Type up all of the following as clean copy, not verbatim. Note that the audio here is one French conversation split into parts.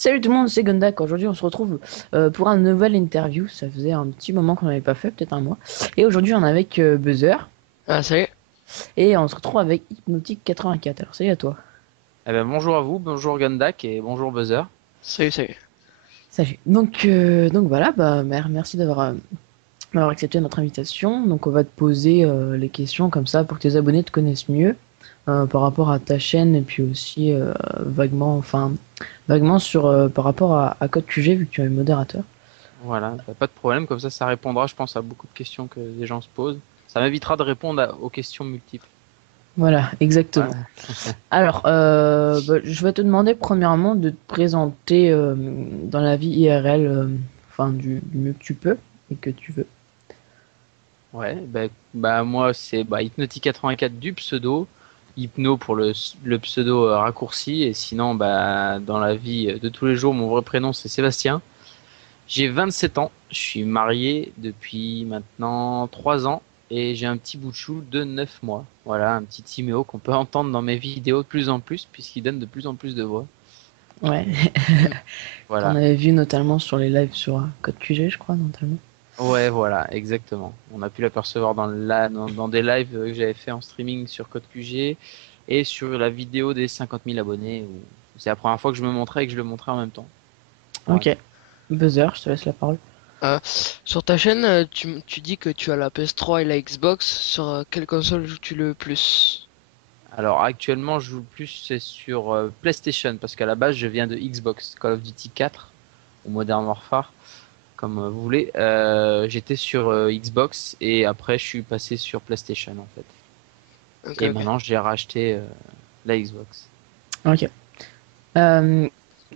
Salut tout le monde, c'est Gondak. Aujourd'hui, on se retrouve pour un nouvel interview. Ça faisait un petit moment qu'on n'avait pas fait, peut-être un mois. Et aujourd'hui, on est avec Buzzer Ah, salut. et on se retrouve avec Hypnotic 84. Alors, salut à toi. Eh ben, bonjour à vous, bonjour Gundak et bonjour Buzzer. Salut, salut. Salut. Donc voilà, merci d'avoir accepté notre invitation. Donc, on va te poser les questions comme ça pour que tes abonnés te connaissent mieux par rapport à ta chaîne et puis aussi vaguement par rapport à Code QG vu que tu es modérateur. Voilà, bah, pas de problème, comme ça répondra, je pense, à beaucoup de questions que les gens se posent. Ça m'évitera de répondre aux questions multiples. Voilà, exactement. Voilà. Alors, je vais te demander premièrement de te présenter dans la vie IRL, du mieux que tu peux et que tu veux. Ouais, bah, moi c'est Hypnotic84 du pseudo, Hypno pour le pseudo raccourci, et sinon dans la vie de tous les jours, mon vrai prénom c'est Sébastien. J'ai 27 ans, je suis marié depuis maintenant 3 ans et j'ai un petit bout de chou de 9 mois. Voilà, un petit Timéo qu'on peut entendre dans mes vidéos de plus en plus puisqu'il donne de plus en plus de voix. Ouais, qu'on Voilà. avait vu notamment sur les lives sur Code QG, je crois, notamment. Ouais, voilà, exactement. On a pu l'apercevoir dans des lives que j'avais fait en streaming sur Code QG et sur la vidéo des 50 000 abonnés où c'est la première fois que je me montrais et que je le montrais en même temps. Voilà. Ok, Buzzer, je te laisse la parole. Euh, sur ta chaîne, tu dis que tu as la PS3 et la Xbox. Sur quelle console joues-tu le plus? Alors actuellement, je joue plus c'est sur PlayStation parce qu'à la base, je viens de Xbox, Call of Duty 4 ou Modern Warfare, comme vous voulez. J'étais sur Xbox et après, je suis passé sur PlayStation en fait. Ok, Et ok. maintenant, j'ai racheté la Xbox. Ok. Euh,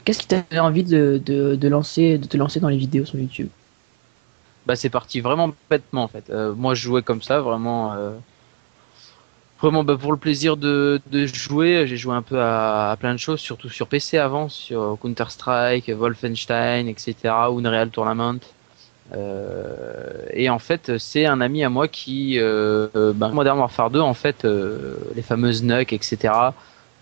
Qu'est-ce qui t'a donné envie de te lancer dans les vidéos sur YouTube? Bah, c'est parti vraiment bêtement en fait. Moi, je jouais comme ça, vraiment pour le plaisir de jouer. J'ai joué un peu à plein de choses, surtout sur PC avant, sur Counter-Strike, Wolfenstein, etc. Unreal Tournament. Et en fait, c'est un ami à moi qui, Modern Warfare 2, en fait, les fameuses NUC, etc.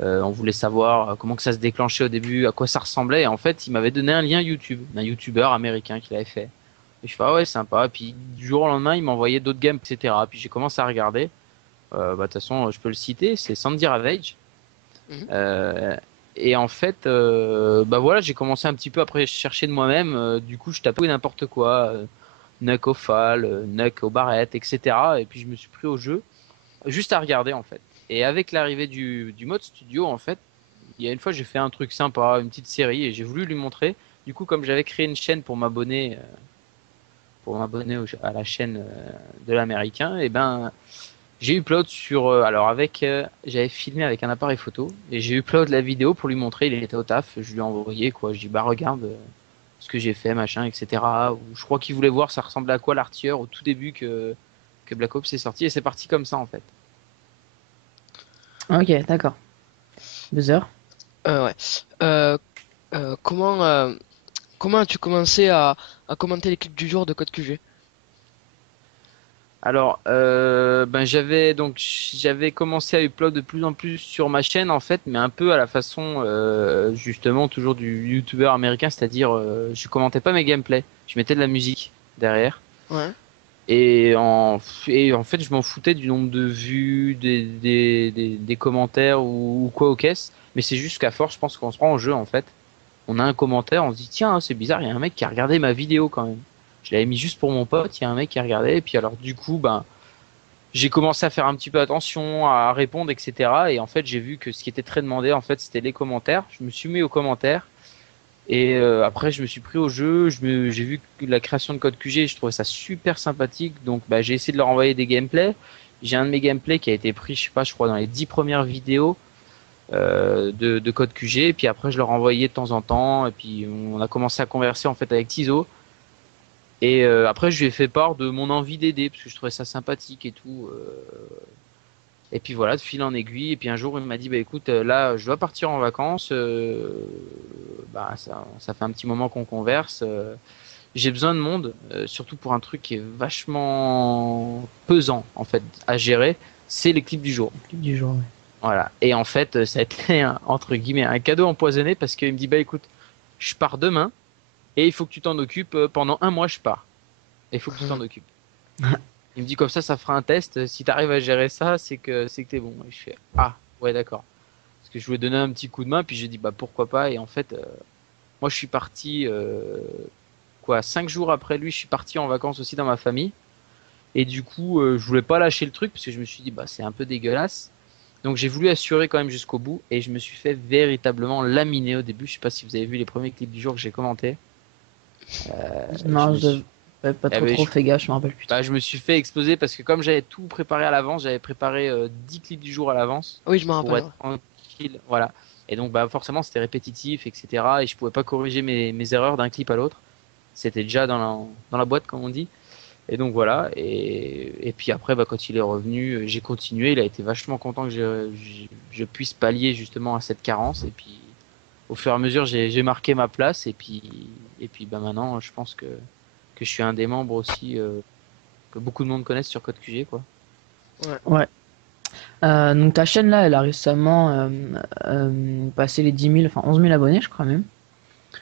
On voulait savoir comment que ça se déclenchait au début, à quoi ça ressemblait. Et en fait, il m'avait donné un lien YouTube, d'un YouTuber américain qui l'avait fait. Et je fais, ah ouais, sympa. Puis du jour au lendemain, il m'envoyait d'autres games, etc. Puis j'ai commencé à regarder. De toute façon, je peux le citer, c'est Sandy Ravage. Mhm. Euh, et en fait, voilà, j'ai commencé un petit peu après chercher de moi-même. Du coup, je tapais n'importe quoi. Nuck au Fall, Nuck au Barrette, etc. Et puis je me suis pris au jeu, juste à regarder en fait. Et avec l'arrivée du mode studio, en fait, il y a une fois j'ai fait un truc sympa, une petite série, et j'ai voulu lui montrer. Du coup, comme j'avais créé une chaîne à la chaîne de l'américain, et ben j'ai upload sur, j'avais filmé avec un appareil photo, et j'ai upload la vidéo pour lui montrer. Il était au taf, je lui ai envoyé quoi. Je dis bah regarde. Ce que j'ai fait, machin, etc. Ou je crois qu'il voulait voir ça ressemblait à quoi l'artilleur au tout début que Black Ops est sorti et c'est parti comme ça en fait. Ok, d'accord. Buzzer. Ouais. Euh, comment comment as-tu commencé à commenter les clips du jour de Code QG? Alors, j'avais commencé à upload de plus en plus sur ma chaîne en fait, mais un peu à la façon justement toujours du youtubeur américain, c'est-à-dire je commentais pas mes gameplays, je mettais de la musique derrière. Ouais. Et en fait, je m'en foutais du nombre de vues, des commentaires ou quoi aux caisses. Mais c'est juste qu'à force, je pense qu'on se prend au jeu, en fait. On a un commentaire, on se dit, tiens, c'est bizarre, il y a un mec qui a regardé ma vidéo quand même. Je l'avais mis juste pour mon pote, il y a un mec qui a regardé. Et puis alors, du coup, j'ai commencé à faire un petit peu attention, à répondre, etc. Et en fait, j'ai vu que ce qui était très demandé, en fait, c'était les commentaires. Je me suis mis aux commentaires. Et après, je me suis pris au jeu, j'ai vu que la création de code QG, je trouvais ça super sympathique. Donc, j'ai essayé de leur envoyer des gameplays. J'ai un de mes gameplays qui a été pris, je sais pas, je crois, dans les 10 premières vidéos de code QG. Et puis après, je leur envoyais de temps en temps. Et puis, on a commencé à converser en fait avec Tizo. Et après, je lui ai fait part de mon envie d'aider parce que je trouvais ça sympathique et tout. Et puis voilà, de fil en aiguille. Et puis un jour, il m'a dit, bah écoute, là, je dois partir en vacances. Ça fait un petit moment qu'on converse. J'ai besoin de monde, surtout pour un truc qui est vachement pesant en fait à gérer. C'est les clips du jour. Clip du jour, ouais. Voilà. Et en fait, ça a été entre guillemets un cadeau empoisonné parce qu'il me dit, bah écoute, je pars demain et il faut que tu t'en occupes pendant un mois, je pars. Et il faut que tu t'en occupes. Il me dit comme ça fera un test. Si tu arrives à gérer ça, c'est que t'es bon. Et je fais ah ouais d'accord. Parce que je voulais donner un petit coup de main, puis j'ai dit bah pourquoi pas. Et en fait, moi je suis parti 5 jours après lui, je suis parti en vacances aussi dans ma famille. Et du coup, je voulais pas lâcher le truc parce que je me suis dit bah c'est un peu dégueulasse. Donc j'ai voulu assurer quand même jusqu'au bout et je me suis fait véritablement laminer au début. Je sais pas si vous avez vu les premiers clips du jour que j'ai commentés. Je Non, me je suis, n'avais pas eh ben, trop fait gaffe, je me rappelle plus trop. je me suis fait exploser parce que comme j'avais tout préparé à l'avance, j'avais préparé 10 clips du jour à l'avance Oui, je me pour rappelle. être tranquille, voilà. Et donc bah forcément c'était répétitif, etc. Et je pouvais pas corriger mes erreurs d'un clip à l'autre. C'était déjà dans la boîte comme on dit. Et donc voilà. Et puis après bah quand il est revenu, j'ai continué. Il a été vachement content que je puisse pallier justement à cette carence. Et puis au fur et à mesure j'ai marqué ma place. Et puis bah maintenant je pense que je suis un des membres aussi que beaucoup de monde connaissent sur Code QG quoi. Ouais. Ouais. Donc ta chaîne là, elle a récemment passé les 10 000, enfin 11 000 abonnés, je crois même.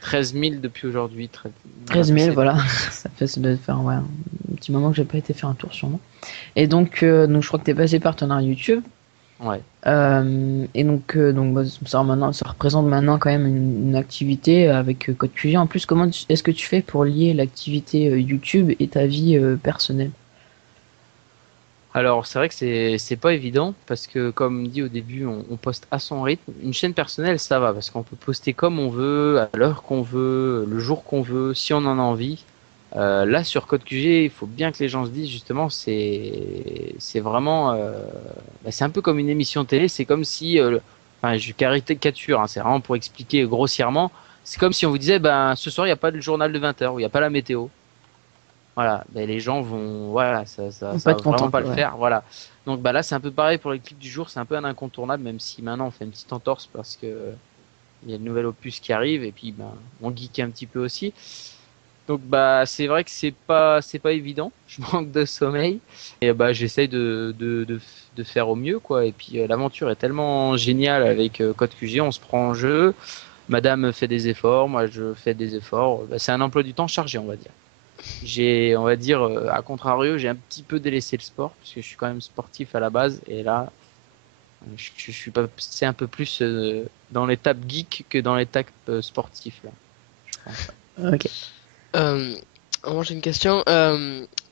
13 000 depuis aujourd'hui. On va 13 000, passer. voilà. Ça doit faire ouais, un petit moment que j'ai pas été faire un tour sûrement. Et donc je crois que t'es passé partenaire YouTube. Ouais. Et donc bah, ça représente maintenant quand même une activité avec Code QG. En plus, est-ce que tu fais pour lier l'activité YouTube et ta vie personnelle? Alors c'est vrai que c'est pas évident parce que comme dit au début, on poste à son rythme. Une chaîne personnelle ça va parce qu'on peut poster comme on veut, à l'heure qu'on veut, le jour qu'on veut, si on en a envie. Là sur Code QG, il faut bien que les gens se disent justement, c'est vraiment, c'est un peu comme une émission télé. C'est comme si, enfin je caricature, hein, c'est vraiment pour expliquer grossièrement. C'est comme si on vous disait, ben ce soir il n'y a pas le journal de 20h ou il n'y a pas la météo. Voilà, ben, les gens vont, voilà, On peut ça va être vraiment content, pas le quoi, ouais. faire, voilà. Donc bah là c'est un peu pareil pour les clips du jour, c'est un peu un incontournable, même si maintenant on fait une petite entorse parce que il y a le nouvel opus qui arrive et puis ben on geek un petit peu aussi. Donc bah c'est vrai que c'est pas évident. Je manque de sommeil et bah j'essaye de faire au mieux quoi. Et puis l'aventure est tellement géniale avec Code QG, on se prend en jeu. Madame fait des efforts, moi je fais des efforts. Bah, c'est un emploi du temps chargé on va dire. On va dire, à contrario, j'ai un petit peu délaissé le sport parce que je suis quand même sportif à la base et là, je suis pas, c'est un peu plus dans l'étape geek que dans l'étape sportif là, je pense. Ok. Euh, Moi j'ai une question.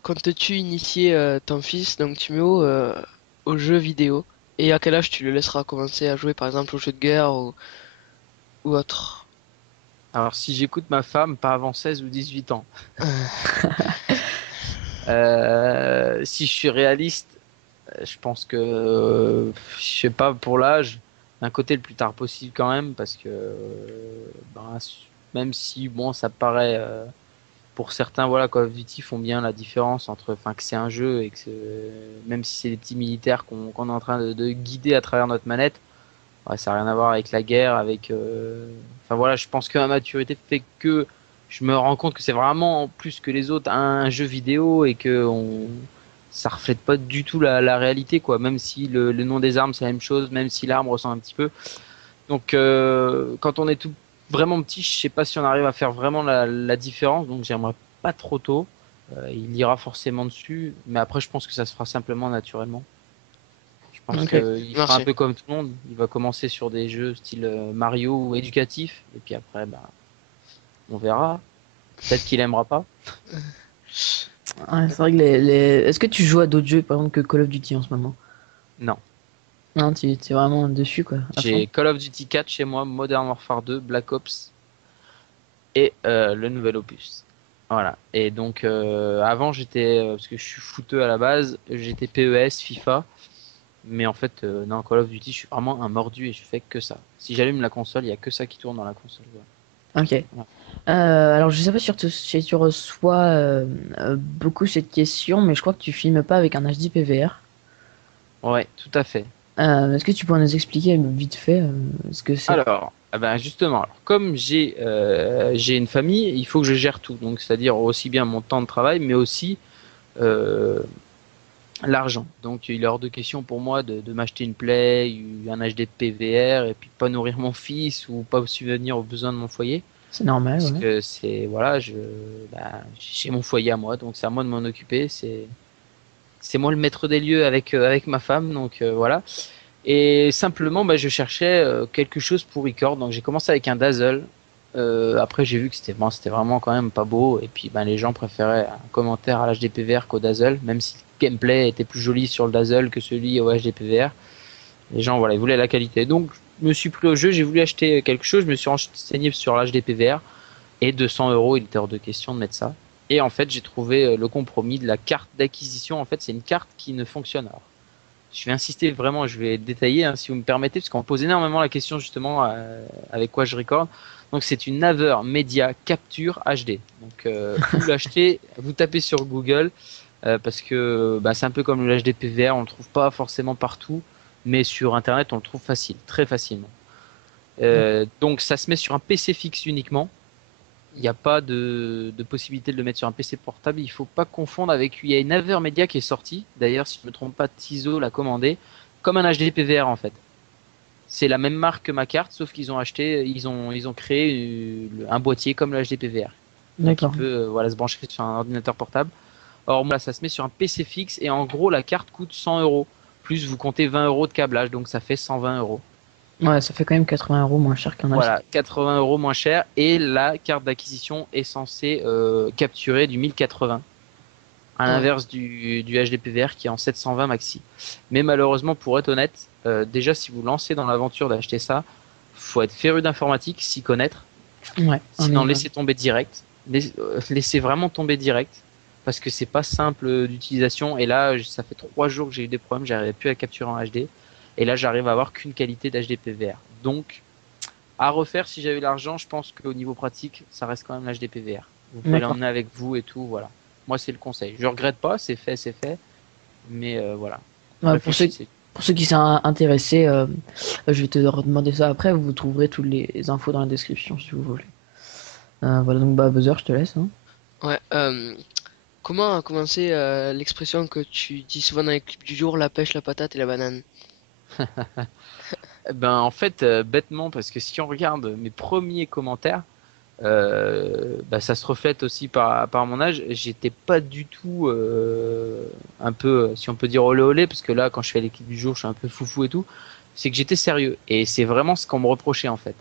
Comptes-tu initier ton fils, donc Timéo, aux jeux vidéo? Et à quel âge tu le laisseras commencer à jouer par exemple aux jeux de guerre ou autre? Alors si j'écoute ma femme, pas avant 16 ou 18 ans. Si je suis réaliste, je pense que, je sais pas pour l'âge, d'un côté le plus tard possible quand même, parce que ben, même si bon ça paraît pour certains voilà Call of Duty font bien la différence entre, enfin que c'est un jeu et que même si c'est des petits militaires qu'on est en train de guider à travers notre manette, ouais, ça n'a rien à voir avec la guerre, avec, enfin voilà, je pense que ma maturité fait que je me rends compte que c'est vraiment plus que les autres un jeu vidéo et que ça reflète pas du tout la réalité quoi. Même si le nom des armes c'est la même chose, même si l'arme ressemble un petit peu. Donc quand on est tout vraiment petit, je sais pas si on arrive à faire vraiment la différence. Donc j'aimerais pas trop tôt. Il ira forcément dessus, mais après je pense que ça se fera simplement naturellement. Je pense Ok. qu'il fera un Merci. peu comme tout le monde. Il va commencer sur des jeux style Mario ou éducatif, et puis après, bah, on verra. Peut-être qu'il aimera pas. Ouais, c'est vrai que Est-ce que tu joues à d'autres jeux, par exemple, que Call of Duty en ce moment? Non. Non, tu es vraiment dessus, quoi, à fond. J'ai Call of Duty 4 chez moi, Modern Warfare 2, Black Ops et le nouvel opus. Voilà. Et donc avant j'étais, parce que je suis footeux à la base, j'étais PES, FIFA. Mais en fait, non, Call of Duty, je suis vraiment un mordu et je fais que ça. Si j'allume la console, il y a que ça qui tourne dans la console. Ok. Voilà. Alors, je sais pas si tu reçois beaucoup cette question, mais je crois que tu filmes pas avec un HD PVR. Ouais, tout à fait. Est-ce que tu pourrais nous expliquer vite fait ce que c'est? Alors, ah ben justement, alors, comme j'ai une famille, il faut que je gère tout. Donc, c'est-à-dire aussi bien mon temps de travail, mais aussi euh, l'argent. Donc, il est hors de question pour moi de m'acheter une Play, un HD PVR, et puis pas nourrir mon fils ou pas subvenir aux besoins de mon foyer. C'est normal, Parce ouais. que c'est, voilà, j'ai mon foyer à moi, donc c'est à moi de m'en occuper. C'est moi le maître des lieux avec ma femme, donc voilà. Et simplement, bah, je cherchais quelque chose pour record, donc j'ai commencé avec un Dazzle. Après, j'ai vu que c'était vraiment quand même pas beau, et puis ben, les gens préféraient un commentaire à l'HDPVR qu'au Dazzle, même si le gameplay était plus joli sur le Dazzle que celui au HDPVR. Les gens, voilà, ils voulaient la qualité. Donc, je me suis pris au jeu, j'ai voulu acheter quelque chose, je me suis renseigné sur l'HDPVR, et 200 euros, il était hors de question de mettre ça. Et en fait, j'ai trouvé le compromis de la carte d'acquisition. En fait, c'est une carte qui ne fonctionne. Alors, je vais insister vraiment, je vais détailler hein, si vous me permettez, parce qu'on me pose énormément la question justement avec quoi je recorde. Donc c'est une Naver Media Capture HD. Donc où l'acheter? Vous tapez sur Google parce que bah, c'est un peu comme le HD PVR, on le trouve pas forcément partout, mais sur Internet on le trouve facile, très facilement. D'accord. Donc ça se met sur un PC fixe uniquement. Il n'y a pas de possibilité de le mettre sur un PC portable. Il faut pas confondre avec. Il y a une Avermedia qui est sortie. D'ailleurs, si je me trompe pas, Tizo l'a commandé comme un HD PVR en fait. C'est la même marque que ma carte, sauf qu'ils ont acheté, ils ont créé un boîtier comme le HD PVR. Donc il D'accord. peut voilà se brancher sur un ordinateur portable. Or moi, ça se met sur un PC fixe et en gros la carte coûte 100 euros. Plus vous comptez 20 euros de câblage, donc ça fait 120 euros. Ouais, ça fait quand même 80 € moins cher qu'un acheteur. Voilà, 80 euros moins cher et la carte d'acquisition est censée capturer du 1080, à Ouais. l'inverse du HDPVR qui est en 720 maxi. Mais malheureusement, pour être honnête, déjà si vous lancez dans l'aventure d'acheter ça, faut être féru d'informatique, s'y connaître. Ouais, un Sinon, minimum. laissez tomber direct. Laissez vraiment tomber direct parce que c'est pas simple d'utilisation. Et là, ça fait 3 jours que j'ai eu des problèmes, j'arrivais plus à capturer en HD. Et là, j'arrive à avoir qu'une qualité d'HDPVR. Donc, à refaire, si j'avais l'argent, je pense qu'au niveau pratique, ça reste quand même l'HDPVR. Vous pouvez D'accord. l'emmener avec vous et tout, voilà. Moi, c'est le conseil. Je regrette pas, c'est fait, c'est fait. Mais voilà, Ouais, réfléchissez. pour ceux qui sont intéressés, je vais te redemander ça après. Vous trouverez toutes les infos dans la description si vous voulez. Voilà, donc bah, Buzzer, je te laisse, hein. Ouais. Comment a commencé l'expression que tu dis souvent dans les clips du jour, la pêche, la patate et la banane? Eh ben, en fait, bêtement, parce que si on regarde mes premiers commentaires, bah, ça se reflète aussi par mon âge. J'étais pas du tout un peu, si on peut dire olé olé, parce que là, quand je fais l'équipe du jour, je suis un peu foufou et tout. C'est que j'étais sérieux. Et c'est vraiment ce qu'on me reprochait en fait.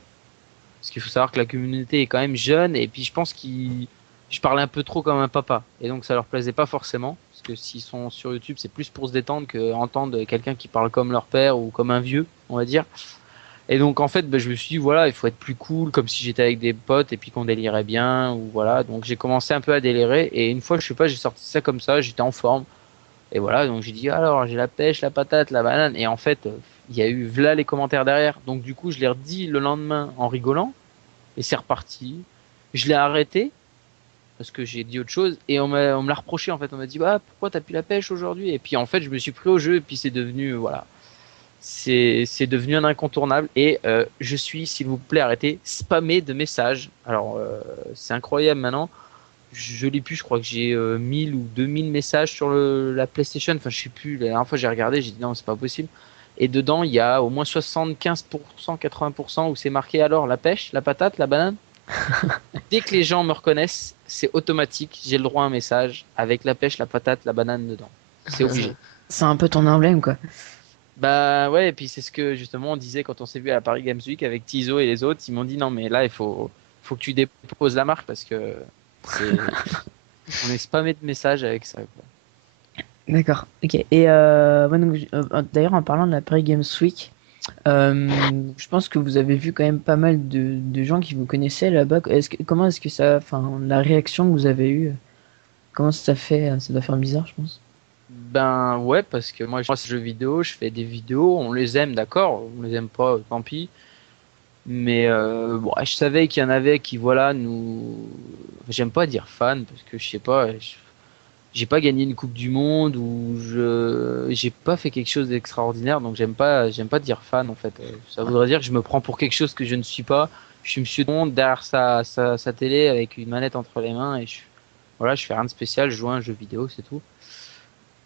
Parce qu'il faut savoir que la communauté est quand même jeune, et puis je pense je parlais un peu trop comme un papa. Et donc ça leur plaisait pas forcément. Parce que s'ils sont sur YouTube, c'est plus pour se détendre que entendre quelqu'un qui parle comme leur père ou comme un vieux, on va dire. Et donc en fait, bah, je me suis dit voilà, il faut être plus cool, comme si j'étais avec des potes et puis qu'on délirait bien ou voilà. Donc j'ai commencé un peu à délirer et une fois, je sais pas, j'ai sorti ça comme ça, j'étais en forme et voilà. Donc j'ai dit alors j'ai la pêche, la patate, la banane et en fait, il y a eu voilà les commentaires derrière. Donc du coup, je l'ai redit le lendemain en rigolant et c'est reparti. Je l'ai arrêté parce que j'ai dit autre chose et on me l'a reproché en fait. On m'a dit bah pourquoi t'as plus la pêche aujourd'hui? Et puis en fait, je me suis pris au jeu et puis c'est devenu voilà. C'est devenu un incontournable et je suis, s'il vous plaît, arrêtez, spammé de messages. Alors, c'est incroyable maintenant. Je l'ai plus, je crois que j'ai 1000 ou 2000 messages sur la PlayStation. Enfin, je sais plus. La dernière fois, j'ai regardé, j'ai dit non, c'est pas possible. Et dedans, il y a au moins 75%, 80% où c'est marqué alors la pêche, la patate, la banane. Dès que les gens me reconnaissent, c'est automatique. J'ai le droit à un message avec la pêche, la patate, la banane dedans. C'est obligé. C'est un peu ton emblème, quoi. Bah ouais, et puis c'est ce que justement on disait quand on s'est vu à la Paris Games Week avec Tizo et les autres. Ils m'ont dit non, mais là faut que tu déposes la marque parce que c'est, on est spammé de messages avec ça, quoi. D'accord. Ok. Et ouais, donc, d'ailleurs, en parlant de la Paris Games Week, je pense que vous avez vu quand même pas mal de gens qui vous connaissaient là-bas. Comment est-ce que ça, enfin, la réaction que vous avez eue, comment ça fait? Ça doit faire bizarre, je pense. Ben ouais, parce que moi je fais des jeux vidéo, je fais des vidéos, on les aime, d'accord, on les aime pas, tant pis. Mais bon, je savais qu'il y en avait qui voilà nous, j'aime pas dire fan parce que je sais pas, j'ai pas gagné une Coupe du Monde ou j'ai pas fait quelque chose d'extraordinaire, donc j'aime pas dire fan en fait. Ça voudrait dire que je me prends pour quelque chose que je ne suis pas. Je suis monsieur du monde derrière sa télé avec une manette entre les mains et voilà, je fais rien de spécial, je joue à un jeu vidéo, c'est tout.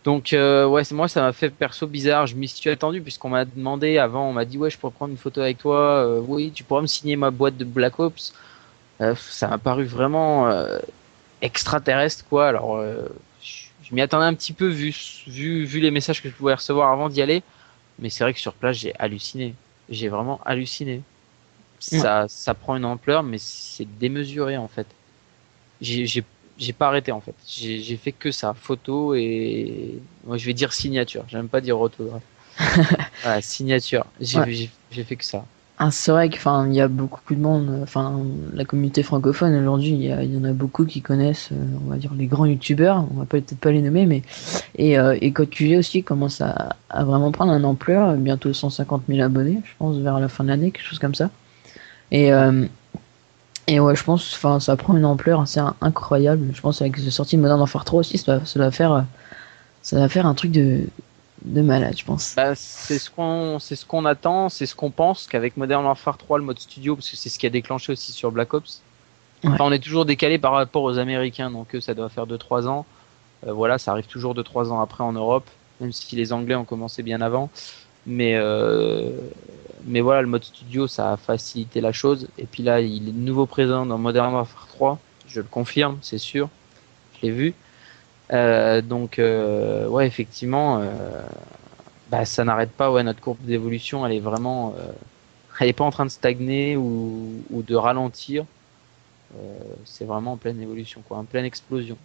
Donc ouais, moi ça m'a fait perso bizarre, je m'y suis attendu puisqu'on m'a demandé avant, on m'a dit ouais, je pourrais prendre une photo avec toi, oui, tu pourras me signer ma boîte de Black Ops. Ça m'a paru vraiment extraterrestre, quoi. Alors, je m'y attendais un petit peu vu les messages que je pouvais recevoir avant d'y aller. Mais c'est vrai que sur place, j'ai halluciné. J'ai vraiment halluciné. Ouais. Ça prend une ampleur, mais c'est démesuré en fait. J'ai j'ai- j'ai pas arrêté en fait. J'ai fait que ça, photo et moi je vais dire signature. J'aime pas dire orthographe. Voilà, signature. Ouais. J'ai fait que ça. Ah, c'est vrai qu'il il y a beaucoup de monde, enfin, la communauté francophone aujourd'hui, il y en a beaucoup qui connaissent, on va dire, les grands youtubeurs, on va peut-être pas les nommer, mais. Et Code QG aussi commence à vraiment prendre un ampleur, bientôt 150 000 abonnés, je pense, vers la fin de l'année, quelque chose comme ça. Et, euh, et ouais, je pense, enfin, ça prend une ampleur assez incroyable. Je pense avec la sortie de Modern Warfare 3 aussi, ça va faire un truc de malade, je pense. Bah, c'est ce qu'on attend, c'est ce qu'on pense qu'avec Modern Warfare 3, le mode studio, parce que c'est ce qui a déclenché aussi sur Black Ops. Ouais. Enfin, on est toujours décalé par rapport aux Américains, donc eux, ça doit faire 2 3 ans. Voilà, ça arrive toujours 2 3 ans après en Europe, même si les Anglais ont commencé bien avant. Mais, euh, mais voilà, le mode studio, ça a facilité la chose. Et puis là, il est de nouveau présent dans Modern Warfare 3. Je le confirme, c'est sûr. Je l'ai vu. Ouais, effectivement, bah, ça n'arrête pas. Ouais, notre courbe d'évolution, elle est vraiment, elle est pas en train de stagner ou de ralentir. C'est vraiment en pleine évolution, quoi, en pleine explosion.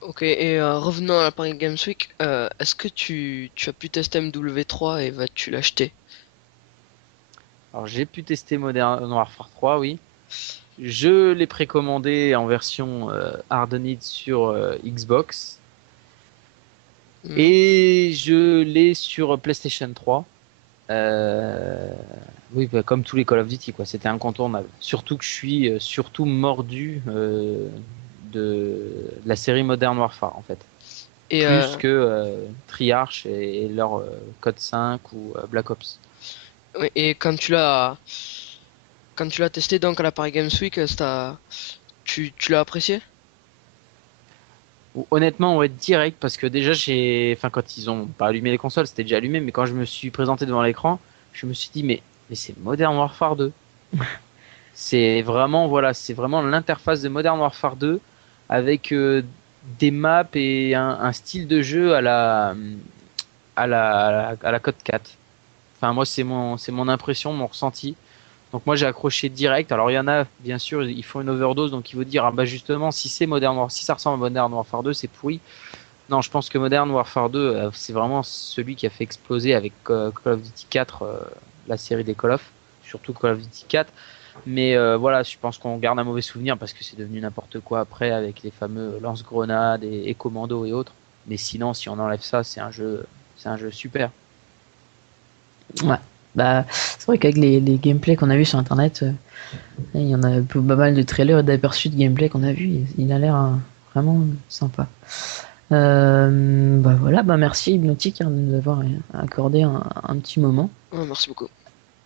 Ok, et revenons à la Paris Games Week, est-ce que tu as pu tester MW3 et vas-tu l'acheter? Alors, j'ai pu tester Modern Warfare 3, oui. Je l'ai précommandé en version Hardened sur Xbox. Hmm. Et je l'ai sur PlayStation 3. Euh, oui, bah, comme tous les Call of Duty, quoi. C'était incontournable. Surtout que je suis surtout mordu de la série Modern Warfare, en fait. Et, Plus que Triarch et leur Code 5 ou Black Ops. ouais, et quand tu l'as testé donc à la Paris Games Week, tu l'as apprécié? Honnêtement, on va être direct parce que déjà, enfin, quand ils ont pas allumé les consoles, c'était déjà allumé, mais quand je me suis présenté devant l'écran, je me suis dit, mais c'est Modern Warfare 2. C'est vraiment, voilà, c'est vraiment l'interface de Modern Warfare 2 avec des maps et un style de jeu à la Code 4. Enfin, moi, c'est mon impression, mon ressenti. Donc moi, j'ai accroché direct. Alors, il y en a, bien sûr, ils font une overdose, donc ils vont dire, ah bah justement, si c'est Modern Warfare, si ça ressemble à Modern Warfare 2, c'est pourri. Non, je pense que Modern Warfare 2, c'est vraiment celui qui a fait exploser avec Call of Duty 4, la série des Call of, surtout Call of Duty 4. Mais voilà, je pense qu'on garde un mauvais souvenir parce que c'est devenu n'importe quoi après avec les fameux lance-grenades et commando et autres. Mais sinon, si on enlève ça, c'est un jeu super. Ouais. Bah, c'est vrai qu'avec les gameplays qu'on a vus sur internet, il y en a pas mal de trailers et d'aperçus de gameplay qu'on a vus. Il a l'air vraiment sympa. Bah voilà, bah merci Hypnotique de nous avoir accordé un petit moment. Ouais, merci beaucoup.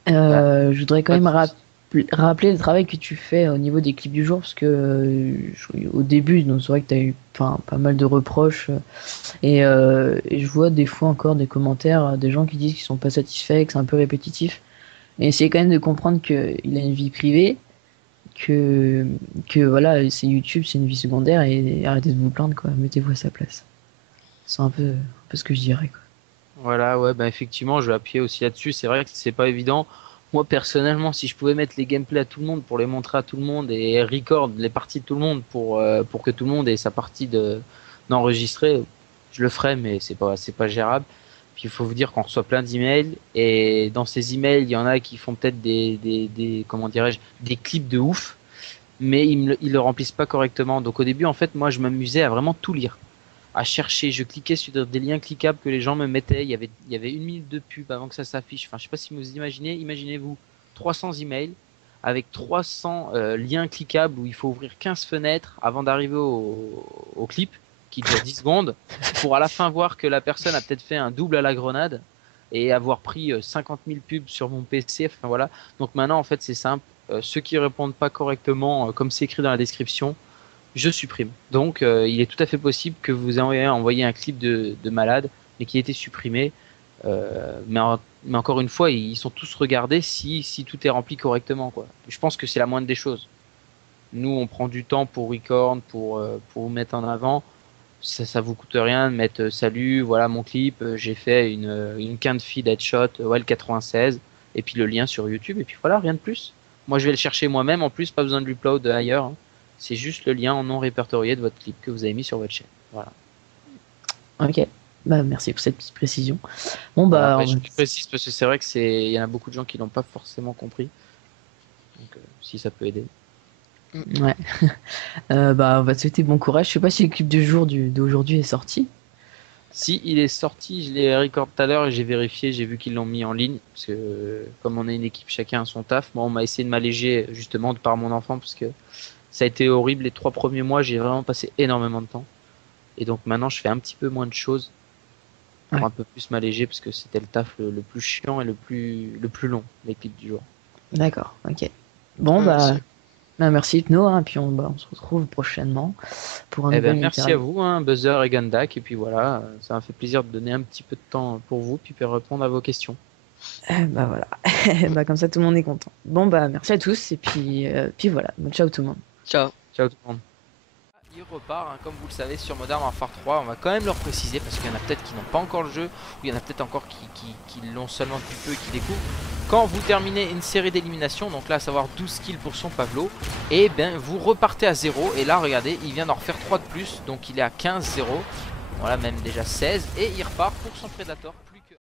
Bah, Je voudrais quand pas de même souci. rappeler le travail que tu fais au niveau des clips du jour, parce que au début, donc c'est vrai que tu as eu enfin, pas mal de reproches, et je vois des fois encore des commentaires, des gens qui disent qu'ils sont pas satisfaits, que c'est un peu répétitif. Et essayez quand même de comprendre qu'il a une vie privée, que, que voilà, c'est YouTube, c'est une vie secondaire, et arrêtez de vous plaindre, quoi. Mettez-vous à sa place. C'est un peu ce que je dirais, quoi. Voilà, ouais, bah effectivement, je vais appuyer aussi là-dessus. C'est vrai que c'est pas évident. Moi, personnellement, si je pouvais mettre les gameplays à tout le monde pour les montrer à tout le monde et record les parties de tout le monde pour que tout le monde ait sa partie d'enregistrer, je le ferais, mais c'est pas gérable. Puis il faut vous dire qu'on reçoit plein d'emails et dans ces emails, il y en a qui font peut-être comment dirais-je, des clips de ouf, mais ils le remplissent pas correctement. Donc au début, en fait, moi, je m'amusais à vraiment tout lire à chercher. Je cliquais sur des liens cliquables que les gens me mettaient. Il y avait 1 minute de pub avant que ça s'affiche. Enfin, je sais pas si vous imaginez. Imaginez-vous 300 emails avec 300 liens cliquables où il faut ouvrir 15 fenêtres avant d'arriver au clip qui dure 10 secondes pour à la fin voir que la personne a peut-être fait un double à la grenade et avoir pris 50 000 pubs sur mon PC. Enfin voilà. Donc maintenant, en fait, c'est simple. Ceux qui répondent pas correctement, comme c'est écrit dans la description, je supprime. Donc, il est tout à fait possible que vous ayez envoyé un clip de malade, mais qui a été supprimé. Mais encore une fois, ils sont tous regardés si tout est rempli correctement, quoi. Je pense que c'est la moindre des choses. Nous, on prend du temps pour record, pour vous mettre en avant. Ça vous coûte rien de mettre salut, voilà mon clip, j'ai fait une quinte feed headshot, ouais, le 96, et puis le lien sur YouTube, et puis voilà, rien de plus. Moi, je vais le chercher moi-même, en plus, pas besoin de l'upload ailleurs, hein. C'est juste le lien en non répertorié de votre clip que vous avez mis sur votre chaîne. Voilà. Ok, bah merci pour cette petite précision. Bon Voilà. bah Ouais, je précise parce que c'est vrai que il y en a beaucoup de gens qui l'ont pas forcément compris. Donc, si ça peut aider. ouais. Bah on va te souhaiter bon courage. Je sais pas si le clip du jour d'aujourd'hui est sorti. Si il est sorti, je l'ai record tout à l'heure et j'ai vérifié, j'ai vu qu'ils l'ont mis en ligne. Parce que comme on est une équipe, chacun a son taf. Moi, on m'a essayé de m'alléger justement de par mon enfant parce que ça a été horrible les 3 premiers mois. J'ai vraiment passé énormément de temps. Et donc maintenant, je fais un petit peu moins de choses pour Ouais. un peu plus m'alléger parce que c'était le taf le plus chiant et le plus long, les clips du jour. D'accord, ok. Bon bah, bah, merci Hypno, hein, puis on se retrouve prochainement pour un Eh ben, nouvel merci à interview. vous, hein, Buzzer et Gandak. Et puis voilà, ça m'a fait plaisir de donner un petit peu de temps pour vous, puis de répondre à vos questions. Bah voilà. Bah comme ça tout le monde est content. Bon bah merci à tous et puis voilà. Bon, ciao tout le monde. Ciao. Ciao tout le monde. Il repart, hein, comme vous le savez, sur Modern Warfare 3. On va quand même leur préciser parce qu'il y en a peut-être qui n'ont pas encore le jeu, ou il y en a peut-être encore qui l'ont seulement depuis peu et qui découvrent. Quand vous terminez une série d'éliminations, donc là à savoir 12 kills pour son Pavlo, et ben vous repartez à 0. Et là regardez, il vient d'en refaire 3 de plus, donc il est à 15-0. Voilà, même déjà 16. Et il repart pour son Predator.